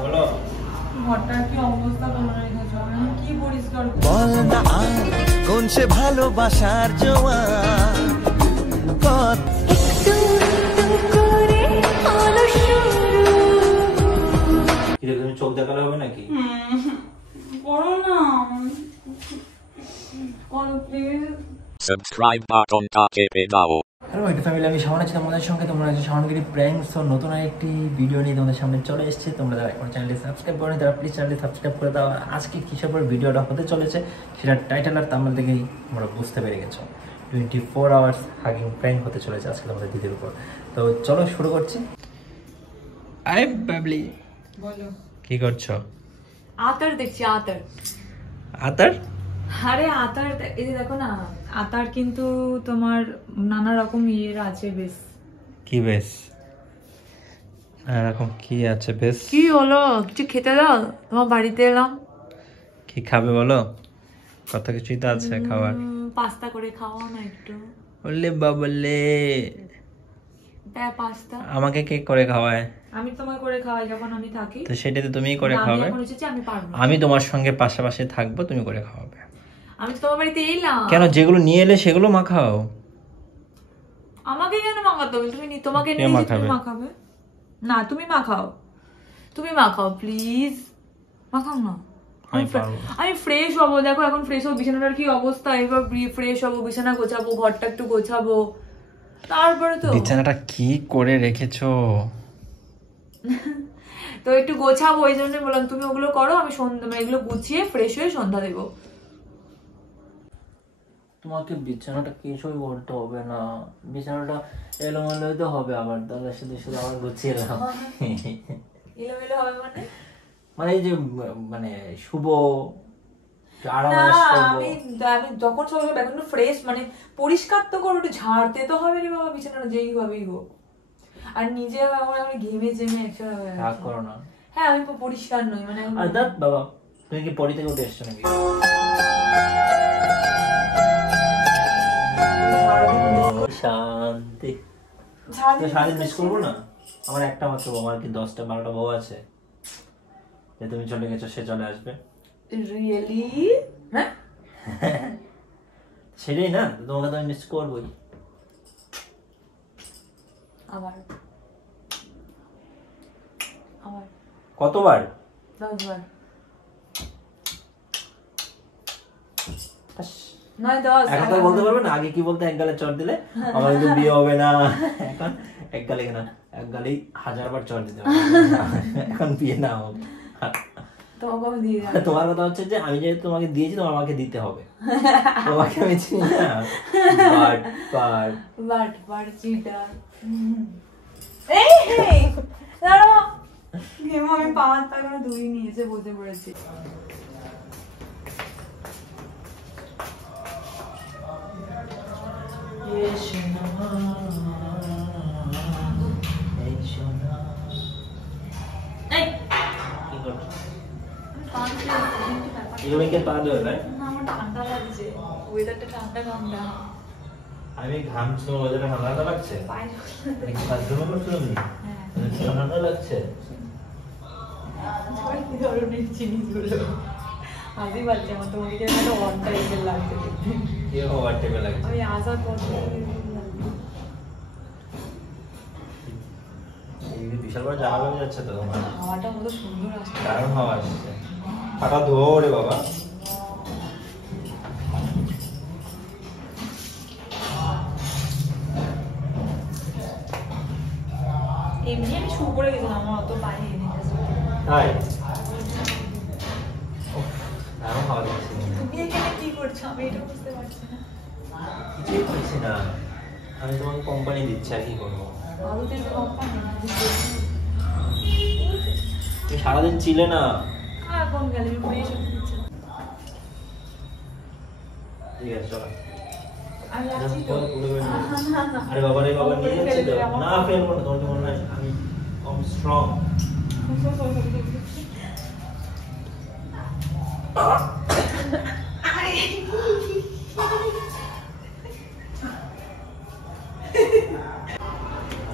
বলো ঘরটার কি অবস্থা তোমরা রেখেছো, আমি কি পরিষ্কার বল না কোন সে ভালোবাসার জোয়ার কত তুমি চোখ দেখালে হবে নাকি? করো না, করো প্লিজ। Subscribe বাটনটা চেপে দাও। হ্যালো এটা ফ্যামিলি, আমি শাওন আছি তোমাদের সঙ্গে। তোমরা আছো শাওনগিরি প্র্যাঙ্কস ও নতুন একটি ভিডিও নিয়ে তোমাদের সামনে চলে এসেছি। তোমরা যারা এখন চ্যানেলটি সাবস্ক্রাইব করো তারা প্লিজ চ্যানেলটি সাবস্ক্রাইব করে দাও। আজকে কিসের পর ভিডিওটা হতে চলেছে সেটা টাইটেল আর থাম্বনেল থেকেই তোমরা বুঝতে পেরে গেছো। 24 আওয়ার্স হাগিং প্র্যাঙ্ক হতে চলেছে আজকে তোমাদের দিদির উপর। তো চলো শুরু করছি। আরে বাবলি বলো কি করছো? আতার দেখছি, আতার। আতার? আরে আতার, এই যে দেখো না, আতার কিন্তু তোমার নানা রকম ইয়ের আছে। বেশ কি বেশ? এরকম কি আছে বেশ? কি হলো, কিছু খেতে দাও, তোমার বাড়িতে এলাম। কি খাবে বলো? কত কিছুই তো আছে খাবার। পাস্তা করে খাওয়াও না একটু। বললে বাবলে পাস্তা আমাকে কে করে খাওয়ায়? আমি তোমায় করে খাওয়াই যখন আমি থাকি। তো সেটা তো তুমিই করে আমি খাওয়াবে। এখন এসেছি, আমি পারবো না। আমি তোমার সঙ্গে পাশাপাশি থাকবো, তুমি করে খাওয়াবে। আমি তো তোমার বাড়িতে এলাম। কেন, যেগুলো নিয়ে এলে সেগুলো মাখাও। আমাকে কেন মাখাতে হবে? তুমি তোমাকে কে নিয়ে এসে মাখাবে? তুমি মাখাবে না? তুমি মাখাও, তুমি মাখাও প্লিজ, মাখাও না। আমি ফ্রেশ হবো, দেখো এখন ফ্রেশ হবো। বিছানাটার কি অবস্থা, এবার ফ্রেশ হবো, বিছানা গোছাবো, ঘরটা একটু গোছাবো, তারপরে তো বিছানাটা কি করে রেখেছো? তো একটু গোছাবো, এই জন্য বললাম তুমি ওগুলো করো, আমি সন্ধ্যা এগুলো গুছিয়ে ফ্রেশ হয়ে সন্ধ্যা দেবো। তোমাকে বিছানাটা কিছুই বলতে হবে না, বিছানাটা এলোমেলো তো হবে আবার, তাহলে শুধু শুধু আবার গুছিয়ে দাও। এলোমেলো হবে মানে? মানে এই যে মানে শুভ না, আমি যখন সবাই এখন ফ্রেশ মানে পরিষ্কার তো করো, একটু ঝাড়তে তো হবে রে বাবা বিছানাটা, যেই ভাবেই হোক। আর নিজে আমার ঘেমে জেমে একসাথে হয়ে রাগ গেছে। করো না। হ্যাঁ আমি পরিষ্কার নই মানে। আর দাঁত বাবা, তুমি কি পরি থেকে উঠে এসছো নাকি? শান্তি। সারাদিন মিস করবো না? আমার একটা মাত্র বউ, আমার কি 10টা 12টা বউ আছে? যে তুমি চলে গেছো সে চলে আসবে? রিয়েলি? হ্যাঁ সেটাই না, তোমাকে তো আমি মিস করবোই। আবার আবার কতবার? 10 বার নয় 10। এখন তো বলতে পারবে না আগে কি বলতে, এক গালে চড় দিলে আমার কিন্তু বিয়ে হবে না। এখন এক গালে কেনা, এক গালেই 1000 বার চড় দিতে হবে। এখন বিয়ে না হোক। তোমাকে দিয়ে দাও। তোমার কথা হচ্ছে যে আমি যেহেতু তোমাকে দিয়েছি তোমার আমাকে দিতে হবে। তোমাকে আমি চিনি না। বাট চিটা। এই দাঁড়াও, ঘেমো, আমি পাওয়ার তাকে ধুই নিয়েছে, বসে পড়েছি। ঠান্ডা লাগছে, ওয়েদারটা ঠান্ডা ঠান্ডা। আমি ঘামছি, ওদেরটা ঠান্ডা লাগছে? ঠান্ডা লাগছে? কি ধরনের জিনিসগুলো হাসি পাচ্ছে আমার, তোমাকে যেন একটা ওয়ান টাইপের লাগছে দেখতে। কি ওভার টেবিল লাগছে? আমি আশা করছি এই বিশাল বড় জামা বেরিয়ে যাচ্ছে তো তোমার। হাওয়াটা কত সুন্দর আসছে, দারুণ হাওয়া আসছে। হাঁটা ধোয়া ওরে বাবা। এমনি আমি শু করে গেছিলাম, আমার অত পায়ে ইন্টারেস্ট। তাই দারুণ হাওয়া দিচ্ছে। তুমি এখানে কি করছো আমি এটা বুঝতে পারছি না। কিছুই করছি না, আমি তোমাকে কোম্পানি দিচ্ছি, আর কি করবো? ভালো থেকে কোম্পানি তুমি সারাদিন ছিলে না। এখন গেলে ফ্রেশ হতে দিচ্ছে না। ঠিক আছে চলো। আমি যাচ্ছি তো। আরে বাবা রে বাবা, নিয়ে যাচ্ছি তো। না ফেলবো না, তোমার তো মনে হয় আমি কম স্ট্রং।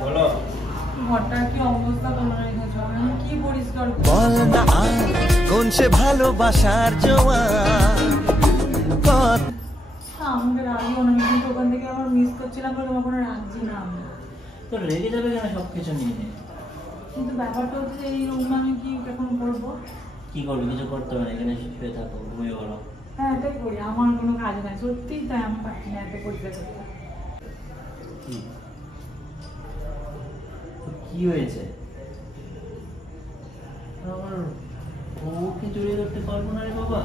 বলো ঘরটার কি অবস্থা তোমরা রেখেছো, আমি কি পরিষ্কার করো। বল না আর কোন সে ভালোবাসার জোয়ার কত আমাকে রাগিও না, আমি ওখান থেকে আমার মিস করছিলাম বলে তোমাকে রাখছি না আমি। তো রেগে যাবে কেন সবকিছু নিয়ে? কিন্তু ব্যাপারটা হচ্ছে এই রুম আমি কি এখন করবো? কি করবে? কিছু করতে হবে না, এখানে শুয়ে থাকো, ঘুমিয়ে পড়ো। হ্যাঁ এটাই করি, আমার কোনো কাজ নাই সত্যিই, তাই আমি পারছি না এত পরিষ্কার করতে। কি হয়েছে? আমার বউকে জড়িয়ে ধরতে পারবো না রে বাবা।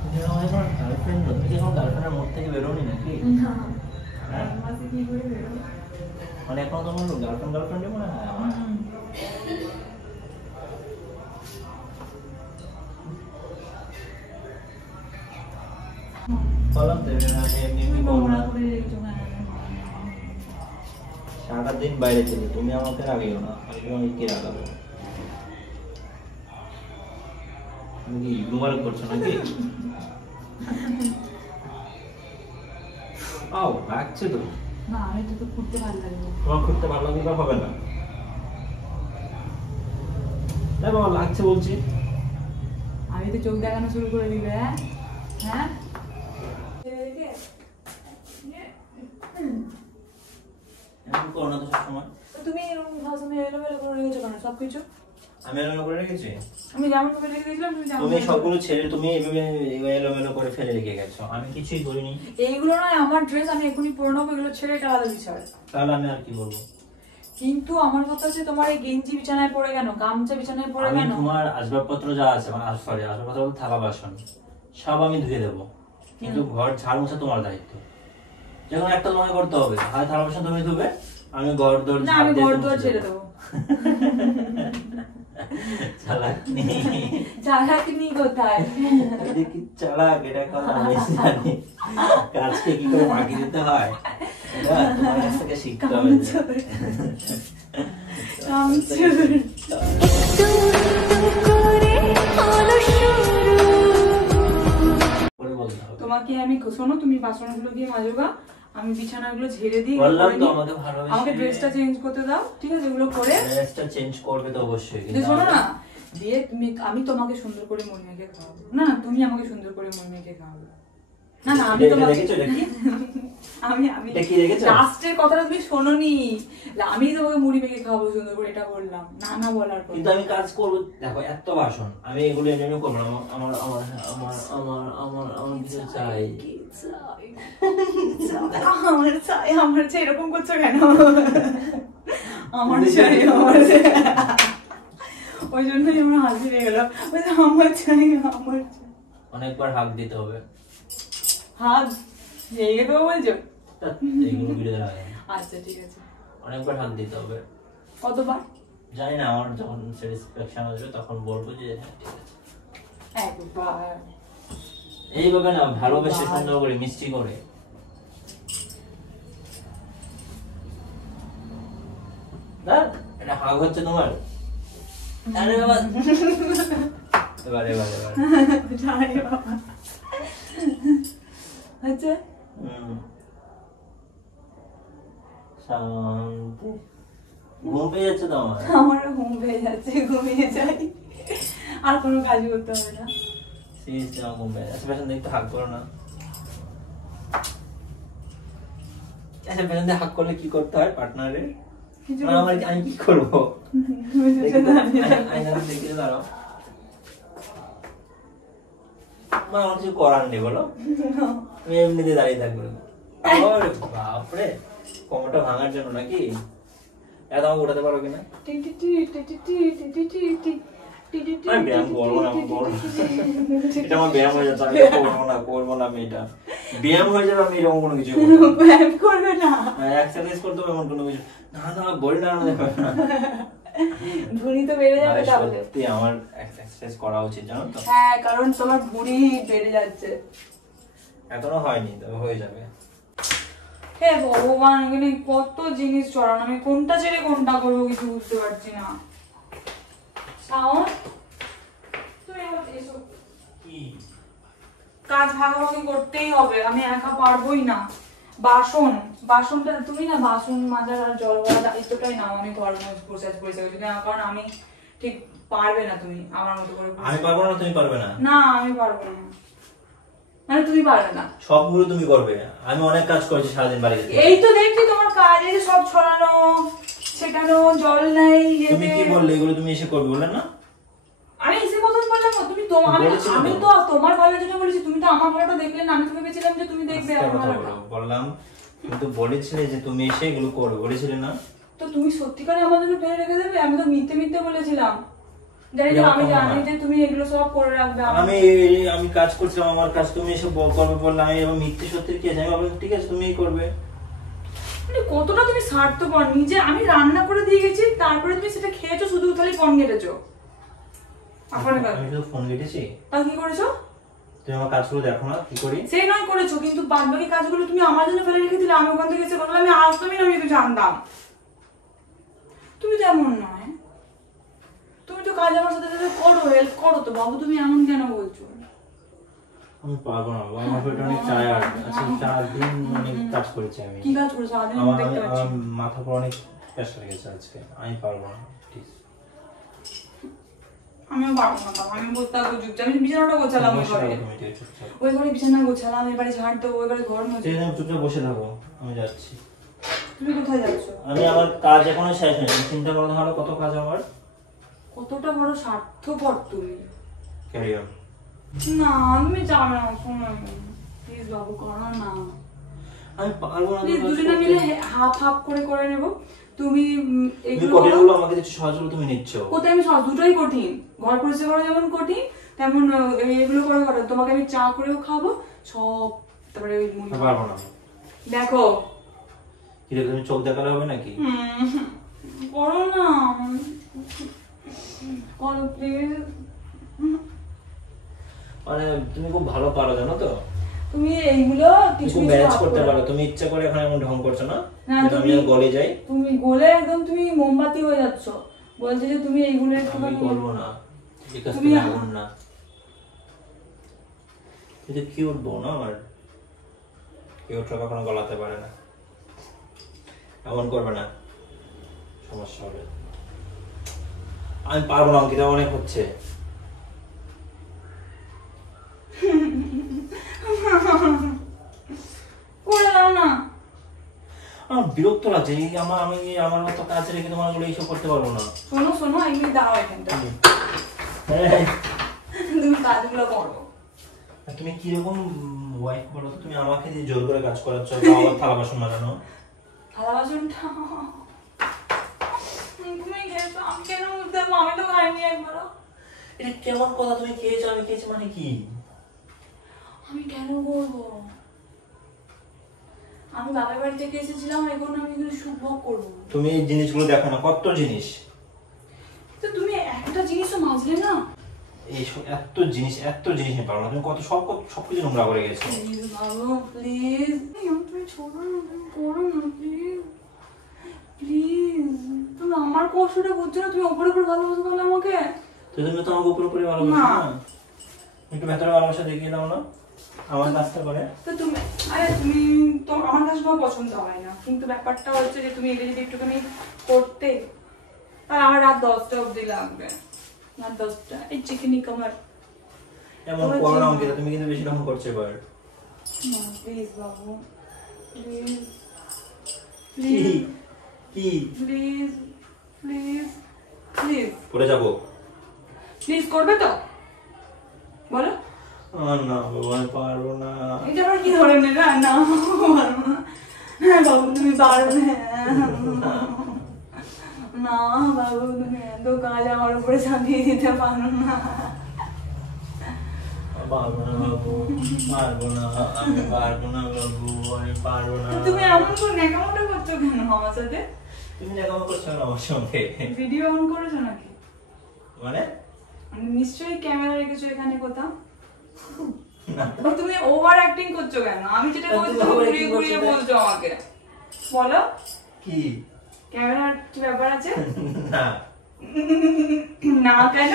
তুমি আমার এখন গার্লফ্রেন্ড, তুমি এখন গার্লফ্রেন্ডের মধ্যে থেকে বেরোনি নাকি? না, এক মাসে কি করে বেরোবো? মানে এখন তোমার গার্লফ্রেন্ডই মনে হয় আমার। বললাম তো এমনি করবো না। সারাটা দিন বাইরে ছিলি, তুমি আমাকে রাগিও না, আমি কে রাগাবো? তুমি কি ইগনোর করছো নাকি? আও লাগছে তো। না আমি তো ঘুরতে ভালো লাগবে। তোমার ঘুরতে ভালো লাগলে হবে না। তাই বাবা লাগছে বলছি। আমি তো চোখ দেখানো শুরু করে দিবে। হ্যাঁ এমন করো না তো সবসময়। তুমি সবসময় এলোমেলো করে রেখেছো কেন সবকিছু? আমি এলোমেলো করে রেখেছি? আমি যেমন করে রেখে দিয়েছিলাম তুমি সবগুলো ছেড়ে তুমি এভাবে এলোমেলো করে ফেলে রেখে গেছো, আমি কিছুই করিনি। এইগুলো নয় আমার ড্রেস, আমি এখনই পরে নেবো, এগুলো ছেড়ে এটা আলাদা বিষয়। তাহলে আমি আর কি বলবো? কিন্তু আমার কথা হচ্ছে তোমার এই গেঞ্জি বিছানায় পড়ে কেন, গামছা বিছানায় পড়ে আমি কেন? তোমার আসবাবপত্র যা আছে, সরি আসবাবপত্র বলতে থালা বাসন সব আমি ধুয়ে দেবো, কিন্তু ঘর ঝাড় মোছা তোমার দায়িত্ব। যখন একটা তোমাকে করতে হবে, হয় থালা বাসন তুমি ধুবে, আমি ঘর দৌড় না আমি ঘর দুয়ার ছেড়ে দেবো। চালাকনি কোথায়? কি চালাক, এটা কথা আমি জানি। কাজকে কি করে ফাঁকি দিতে হয় এটা তোমার কাছ থেকে শিখতে হবে। তোমাকে আমি শোনো, তুমি বাসনগুলো দিয়ে মাজোগা, আমি বিছানাগুলো ঝেড়ে দিই। বললাম তো আমাকে ভালোবেসে আমাকে ড্রেসটা চেঞ্জ করতে দাও, ঠিক আছে? এগুলো করে ড্রেসটা চেঞ্জ করবে তো অবশ্যই, দিয়ে শোনো না, দিয়ে তুমি আমি তোমাকে সুন্দর করে মুড়ি মেখে খাওয়াবো। না না তুমি আমাকে সুন্দর করে মুড়ি মেখে খাওয়াবে। না না আমি তোমাকে দেখেছো নাকি? আমি এটা কি দেখেছো? লাস্টের কথাটা তুমি শোনোনি, আমি তোমাকে মুড়ি মেখে খাওয়াবো সুন্দর করে, এটা বললাম না না বলার পর। কিন্তু আমি কাজ করবো, দেখো এত বাসন আমি এগুলো এমনি করবো না। আমার আমার আমার আমার আমার আমার কিছু চাই। আমার চাই, আমার চাই, এরকম করছো কেন? আমার চাই, আমার চাই, ওই জন্যই আমার হাসি পেয়ে গেল। আমার চাই, আমার চাই। অনেকবার হাক দিতে হবে। হাত ভেঙে দেবো বলছো? এইগুলো ভিডিও লাগে। আচ্ছা ঠিক আছে। অনেকবার হাক দিতে হবে। কতবার? জানি না, আমার যখন স্যাটিসফ্যাকশন আসবে তখন বলবো যে হ্যাঁ ঠিক আছে। একবার এইভাবে না, ভালোবেসে সুন্দর করে মিষ্টি করে। না এটা হাগ হচ্ছে তোমার? আরে বাবা এবার এবার এবার যাই বাবা। আচ্ছা শান্তি। ঘুম পেয়ে যাচ্ছে তো আমার। আমারও ঘুম পেয়ে যাচ্ছে, ঘুমিয়ে যাই, আর কোনো কাজ করতে হবে না। সিরিয়াসলি আমার ঘুম পেয়ে যাচ্ছে। পেছন দিকে একটু হাগ করো না। আচ্ছা পেছন দিয়ে হাগ করলে কি করতে হয় পার্টনারের? আমি কি করবো? আয়নাতে দেখে দাঁড়াও। আমার কিছু করার নেই বলো, আমি এমনিতে দাঁড়িয়ে থাকবো। বাপরে, কোমরটা ভাঙার জন্য নাকি? এত আমাকে উঠাতে পারো কিনা? আমি ব্যায়াম করবো না, এটা আমার ব্যায়াম হয়ে যাচ্ছে, আমি করবো না আমি এটা। ব্যায়াম হয়ে যাবে, আমি এরকম কোনো কিছু ব্যায়াম করবে না, এক্সারসাইজ করতে হবে এমন কোনো কিছু না। না বডি না দেখো না, ভুঁড়ি তো বেড়ে যাবে তাহলে। সত্যি আমার এক্সারসাইজ করা উচিত জানো তো। হ্যাঁ কারণ তোমার ভুঁড়ি বেড়ে যাচ্ছে। এখনো হয়নি, তবে হয়ে যাবে। হে ভগবান, এখানে কত জিনিস চড়ানো, আমি কোনটা ছেড়ে কোনটা করবো কিছু বুঝতে পারছি না। কাজ ভাগাভাগি করতেই হবে, আমি একা পারবোই না। বাসনটা তুমি না, বাসন মাজার আর জল ভরা দায়িত্বটাই নাও, আমি ঘর পরিষ্কার কারণ আমি ঠিক পারবে না তুমি আমার মতো করে। আমি পারবো না, তুমি পারবে না? না আমি পারবো না, মানে তুমি পারবে না। সবগুলো তুমি করবে? আমি অনেক কাজ করেছি সারাদিন বাড়িতে। এই তো দেখছি তোমার কাজ, এই যে সব ছড়ানো ছেটানো, জল নাই। তুমি কি বললে এগুলো তুমি এসে করবে বলে না? আমি এসে কথা বললাম না, তুমি তো আমি তো তোমার ভালোর জন্য বলেছি, তুমি তো আমার ভালোটা দেখলে না, আমি তো ভেবেছিলাম যে তুমি দেখবে আমার ভালোটা। বললাম কিন্তু বলেছিলে যে তুমি এসে এগুলো করবে, বলেছিলে না? তো তুমি সত্যিকারে আমার জন্য ফেলে রেখে দেবে? আমি তো মিথ্যে মিথ্যে বলেছিলাম, জানি যে আমি জানি যে তুমি এগুলো সব করে রাখবে। আমি কাজ করছিলাম আমার কাজ, তুমি এসে করবে বললাম। আমি এবার মিথ্যে সত্যি কি আছে? আমি ভাবলাম ঠিক আছে তুমিই করবে। মানে কতটা তুমি স্বার্থপর, নিজে আমি রান্না করে দিয়ে গেছি, তারপরে তুমি সেটা খেয়েছো, শুধু খালি ফোন ঘেটেছো। আমি শুধু ফোন ঘেটেছি? তা কি করেছো? তুমি আমার কাজগুলো দেখো না কি করি? সেই নয় করেছো, কিন্তু বাদ বাকি কাজগুলো তুমি আমার জন্য ফেলে রেখে দিলে। আমি ওখান থেকে এসে বললাম আমি আসতামই না, আমি তো জানতাম। তুমি তো এমন নয়, তুমি তো কাজ আমার সাথে সাথে করো, হেল্প করো তো বাবু, তুমি এমন কেন বলছো? আমি পারবো না, আমার পেটে অনেক টায়ার্ড আছে, 4 দিন অনেক কাজ করেছি আমি। কি কাজ করেছো? আমি দেখতে পাচ্ছি আমার মাথা পর অনেক প্রেসার লেগেছে আজকে, আমি পারবো না প্লিজ। আমিও পারবো না, আমি বলতে হবে চুপচাপ। আমি বিছানাটা গোছালাম, ওই ঘরে বিছানা গোছালাম, এবারে ঝাড় দেবো, এবারে ঘর মুছে। চুপচাপ বসে থাকো, আমি যাচ্ছি। তুমি কোথায় যাচ্ছ? আমি আমার কাজ এখনো শেষ হয়নি, চিন্তা করো তাহলে কত কাজ আমার। কতটা বড় স্বার্থপর তুমি। Carry on. না তুমি যাবে না, শোনো প্লিজ বাবু, করো না। আমি পারবো না। প্লিজ দুজনে মিলে হাফ হাফ করে করে নেব। তুমি কঠিনগুলো আমাকে দিচ্ছ, সহজগুলো তুমি নিচ্ছ। কোথায় আমি সহজ? দুটোই কঠিন। ঘর পরিষ্কার করা যেমন কঠিন, তেমন এগুলো করে করো। তোমাকে আমি চা করেও খাবো সব, তারপরে ওই পারবো না। দেখো কি দেখো, তুমি চোখ দেখালে হবে নাকি? করো না, করো প্লিজ। মানে তুমি খুব ভালো পারো জানো তো, তুমি এইগুলো কিছু ম্যানেজ করতে পারো। তুমি ইচ্ছা করে এখন এমন ঢং করছো না? তুমি গলে যাই, তুমি গলে একদম তুমি মোমবাতি হয়ে যাচ্ছ। বলছে যে তুমি এইগুলো একটু করবো না, তুমি এমন না। কিন্তু কিউট বউ না আমার, কিউটরা কখনো গলাতে পারে না। এমন করবে না, সমস্যা হবে। আমি পারবো না অঙ্কিতা, অনেক হচ্ছে। করে দাও না। আমার বিরক্ত লাগছে, আমি আমার মতো কাজ রেখে তোমার বলে এইসব করতে পারবো না। শোনো শোনো, এগুলি দাও এখানটা, তুমি কাজগুলো করো। তুমি কিরকম ওয়াইফ বলো তো? তুমি আমাকে দিয়ে জোর করে কাজ করাচ্ছ, থালা বাসন মারানো। থালা বাসনটা তুমি খেয়েছো, আমি কেন বুঝতে পারবো? আমি তো খাইনি একবারও। এটা কেমন কথা? তুমি খেয়েছো, আমি খেয়েছি মানে কি? আমি কেন করবো? আমি বাবার বাড়ি থেকে এসেছিলাম, এখন আমি এগুলো সুভোগ করবো। তুমি এই জিনিসগুলো দেখো না, কত জিনিস। তো তুমি একটা জিনিসও মাজলে না। এই এত জিনিস আমি পারবো না। তুমি কত সবকিছু নোংরা করে গেছো। প্লিজ বাবু প্লিজ, তুমি ছোড়ো না, তুমি করো না প্লিজ প্লিজ। তুমি আমার কষ্টটা বুঝছো না? তুমি ওপরে উপরে ভালোবাসো বলে আমাকে। তো তুমি তো আমাকে উপরে ভালোবাসো না, একটু ভেতরে ভালোবাসা দেখিয়ে দাও না আমার কাজটা করে। তো তুমি তুমি তো আমার কাছে তোমার পছন্দ হয় না, কিন্তু ব্যাপারটা হচ্ছে যে তুমি এটা যদি একটুখানি করতে, তাহলে আমার রাত 10টা অবধি লাগবে। রাত 10টা এই চিকেনি কামার এমন করো না অঙ্কিতা, তুমি কিন্তু বেশি রকম করছো এবার। প্লিজ বাবু প্লিজ কি প্লিজ প্লিজ প্লিজ পড়ে যাবো? প্লিজ করবে তো বলো? না বাবা, আমি পারবো না। এটা আবার কি ধরনের রান্না? পারবো না। হ্যাঁ বাবু তুমি পারো না বাবু, তুমি এত কাজ আমার উপরে চাপিয়ে দিতে পারো না। পারবো না বাবু, পারবো না, আমি পারবো না বাবু, আমি পারবো না। তুমি এমন করে নেকামোটা করছো কেন আমার সাথে? তুমি নেকামো করছো না আমার সঙ্গে? ভিডিও অন করেছো নাকি? মানে নিশ্চয়ই ক্যামেরা রেখেছো এখানে কোথাও। তুমি ওভার অ্যাক্টিং করছো কেন? আমি যেটা বলছি ঘুরিয়ে ঘুরিয়ে বলছো আমাকে। বলো কি ক্যামেরার কি ব্যাপার আছে? না না কেন?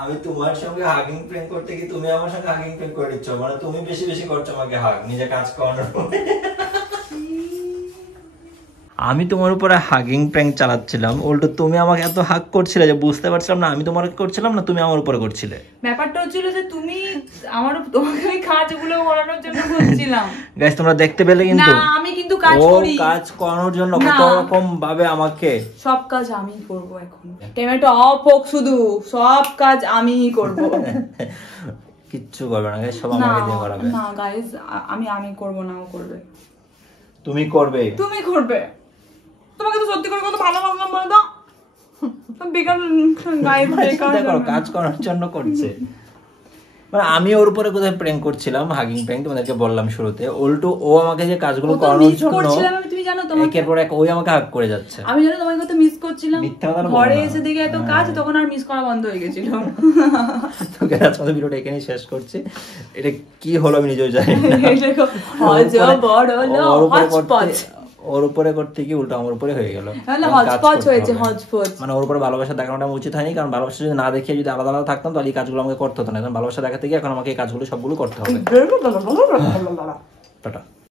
আমি তোমার সঙ্গে হাগিং প্রেম করতে গিয়ে তুমি আমার সঙ্গে হাগিং প্রেম করে দিচ্ছ, মানে তুমি বেশি বেশি করছো আমাকে হাগ, নিজে কাজ করানোর। আমি তোমার উপরে হাগিং প্র্যাঙ্ক চালাচ্ছিলাম, উল্টো তুমি আমাকে এত হাগ করছিলে যে বুঝতে পারছিলাম না আমি তোমার করছিলাম না তুমি আমার উপরে করছিলে। ব্যাপারটা হচ্ছিল যে তুমি তোমাকে ওই কাজগুলো করানোর জন্য বলছিলাম। গাইস তোমরা দেখতে পেলে কিন্তু না আমি কিন্তু কাজ ও করি, কাজ করানোর জন্য কত রকম ভাবে আমাকে সব কাজ আমি করব। এখন টমেটো অফ হোক, শুধু সব কাজ আমিই করব। কিচ্ছু করবে না গাইস, সব আমাকে দিয়ে করাবে। না গাইস আমি করব না, ও করবে। তুমি করবে, তুমি করবে। তোমাকে তো সত্যি করে কত ভালোবাসলাম বলে দাও। বেকার গাইস, বেকার দেখো কাজ করার জন্য করছে। মানে আমি ওর উপরে কোথায় প্র্যাঙ্ক করছিলাম, হাগিং প্র্যাঙ্ক তোমাদেরকে বললাম শুরুতে, উল্টো ও আমাকে যে কাজগুলো করানোর জন্য তুমি জানো তোমাকে একের পর এক ওই আমাকে হাগ করে যাচ্ছে। আমি জানো তোমাকে কত মিস করছিলাম। মিথ্যা কথা বলো ঘরে না। এসে দেখে এত কাজ, তখন আর মিস করা বন্ধ হয়ে গেছিল। তো গাইস আমাদের ভিডিওটা এখানেই শেষ করছি। এটা কি হলো আমি নিজেও জানি না। দেখো হজ বড় হলো হজপজ। ওর উপরে করতে কি উল্টো আমার উপরে হয়ে গেল, তাহলে হজপজ হয়েছে, হজপজ। মানে ওর উপরে ভালোবাসা দেখানোটা আমার উচিত হয়নি, কারণ ভালোবাসা যদি না দেখিয়ে যদি আলাদা আলাদা থাকতাম তাহলে এই কাজগুলো আমাকে করতে হতো না। এখন ভালোবাসা দেখাতে গিয়ে এখন আমাকে এই কাজগুলো সবগুলো করতে হবে। টাটা।